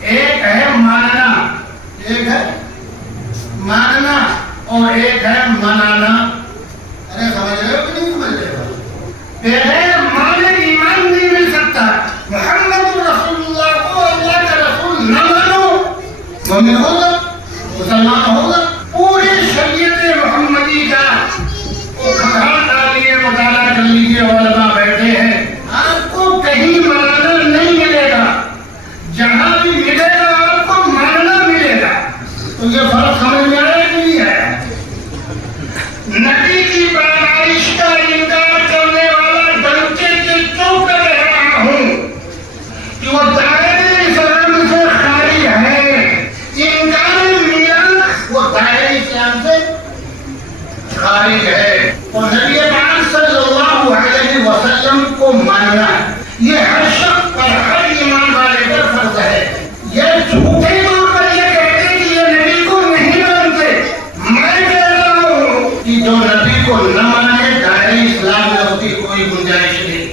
ایک ہے ماننا، ایک ہے ماننا اور ایک ہے منانا. ارے سمجھ رہے ہو کہ نہیں سمجھ رہے ہو؟ بغیر مانے ایمان نہیں مل سکتا. محمد رسول اللہ کو اللہ کا رسول نہ مانو، مومن ہوگا، مسلمان ہوگا. پوری شریعت محمدی کا خطرات ڈالیے، مطالعہ کر لیجیے، علماء بیٹھے ہیں. آپ کو کہیں ماننا نہیں ملے گا، جہاں بھی ملے گا آپ کو ماننا ملے گا. تو یہ فرق سمجھ میں آیا کہ نہیں آیا؟ نبی کی پیدائش کا انکار کرنے والا ڈنکے سے کیوں کر رہا ہوں کہ وہ دائرے اسلام سے خارج ہے. انکار میلاد وہ دائرے اسلام سے خارج ہے. اور نبی پاک صلی اللہ علیہ وسلم کو ماننا یہ ہر شخص پر، ہر ایمان والے پر فرض ہے. یہ جھوٹے طور پر یہ کہتے کہ یہ نبی کو نہیں مانتے. میں کہہ رہا ہوں کہ جو نبی کو نہ مانے دائرے اسلام میں اس کی کوئی گنجائش نہیں.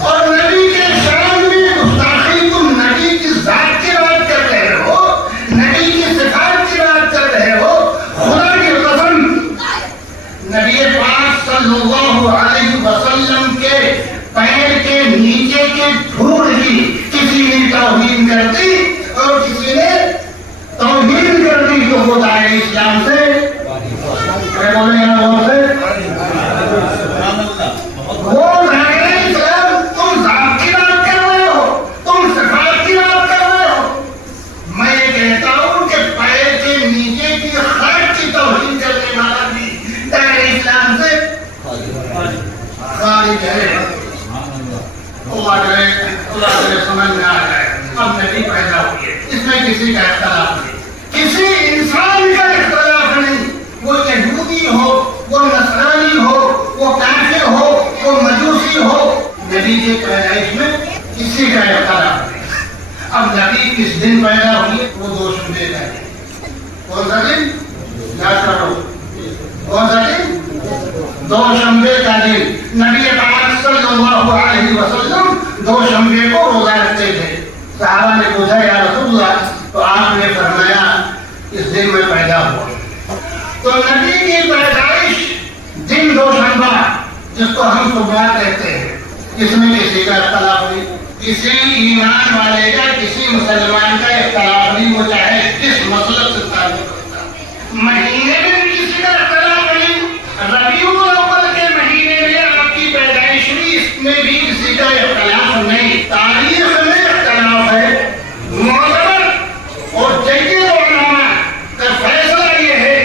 اور نبی کے شان میں گستاخی، تم نبی کی ذات کی بات کر رہے ہو، نبی کی صفات کی بات کر رہے ہو. خدا کی قسم نبی پاک صلی اللہ علیہ وسلم کے پیر کے نیچے کی دھول بھی کسی نے توہین کر دی اور کسی نے توہین کر دی تو وہ دائرے اسلام سے بولے نا وہ سے وہ دائرے اسلام. تم ذات کی بات کر رہے ہو، تم صفات کی بات کر رہے ہو. میں یہ کہتا ہوں کہ پیر کے نیچے کی خاک کی توہین کرنے والا بھی دائرے اسلام سے خارج ہے. اللہ کرے سمجھ میں آ جائے. اب نبی پیدا ہوئی ہے، اس میں کسی کا اختلاف نہیں، کسی انسان کا اختلاف نہیں. وہ یہودی ہو، وہ نصرانی ہو، وہ کافر ہو، وہ مجوسی ہو، نبی کی پیدائش میں کسی کا اختلاف نہیں. اب نبی کس دن پیدا ہوئی؟ وہ دو شنبے کا دن. کون سا دن؟ یاد کرو، کون سا دن؟ دو شنبے کا دن. نبی پاک صلی اللہ علیہ وسلم دو شنبے کو روزہ رکھتے تھے. صحابہ نے پوچھا یا رسول اللہ، تو آپ نے فرمایا اس دن میں پیدا ہوا. تو نبی کی پیدائش دن دو شنبہ جس کو ہم صبح کہتے ہیں، اس میں کسی کا اختلاف نہیں. کسی ایمان والے کا، کسی مسلمان کا اختلاف نہیں. وہ چاہے کس مسلک سے تعلق رکھتا ہے. مہینے میں بھی کسی کا اختلاف نہیں. ربیع الاول کے مہینے میں آپ کی پیدائش ہوئی، اس میں بھی کسی کا اختلاف نہیں. تاریخ میں اختلاف ہے. معتبر اور جید علماء کا فیصلہ یہ ہے،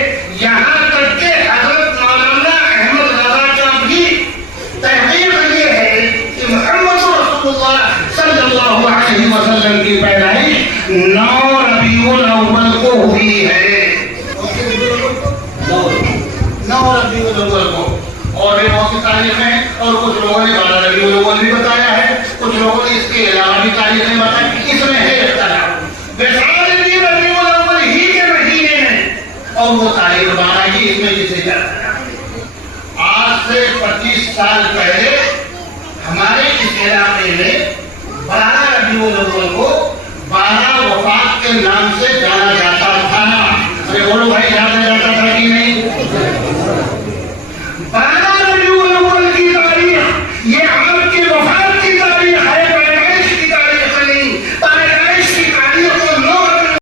یہاں تک کہ حضرت مولانا احمد رضا کا بھی تحقیق یہ ہے کہ محمد رسول اللہ صلی اللہ علیہ وسلم کی پیدائش 9 ربیع الاول کو ہوئی ہے. 9 ربیع الاول کو. اور بھی بہت سی تاریخیں، اور کچھ لوگوں نے 12 ربیع الاول بھی بتایا ہے، کچھ لوگوں نے اس کے علاوہ بھی تاریخیں بتائی. اس میں ہے اختلاف. وصال بھی ربیع الاول ہی کے مہینے میں، اور وہ تاریخ 12 کی، اس میں کسی کا آج سے 25 سال پہلے ہمارے اس علاقے میں 12 ربیع الاول کو 12 وفات کے نام سے جانا جاتا تھا. ارے بولو بھائی، جانا جاتا تھا کہ نہیں؟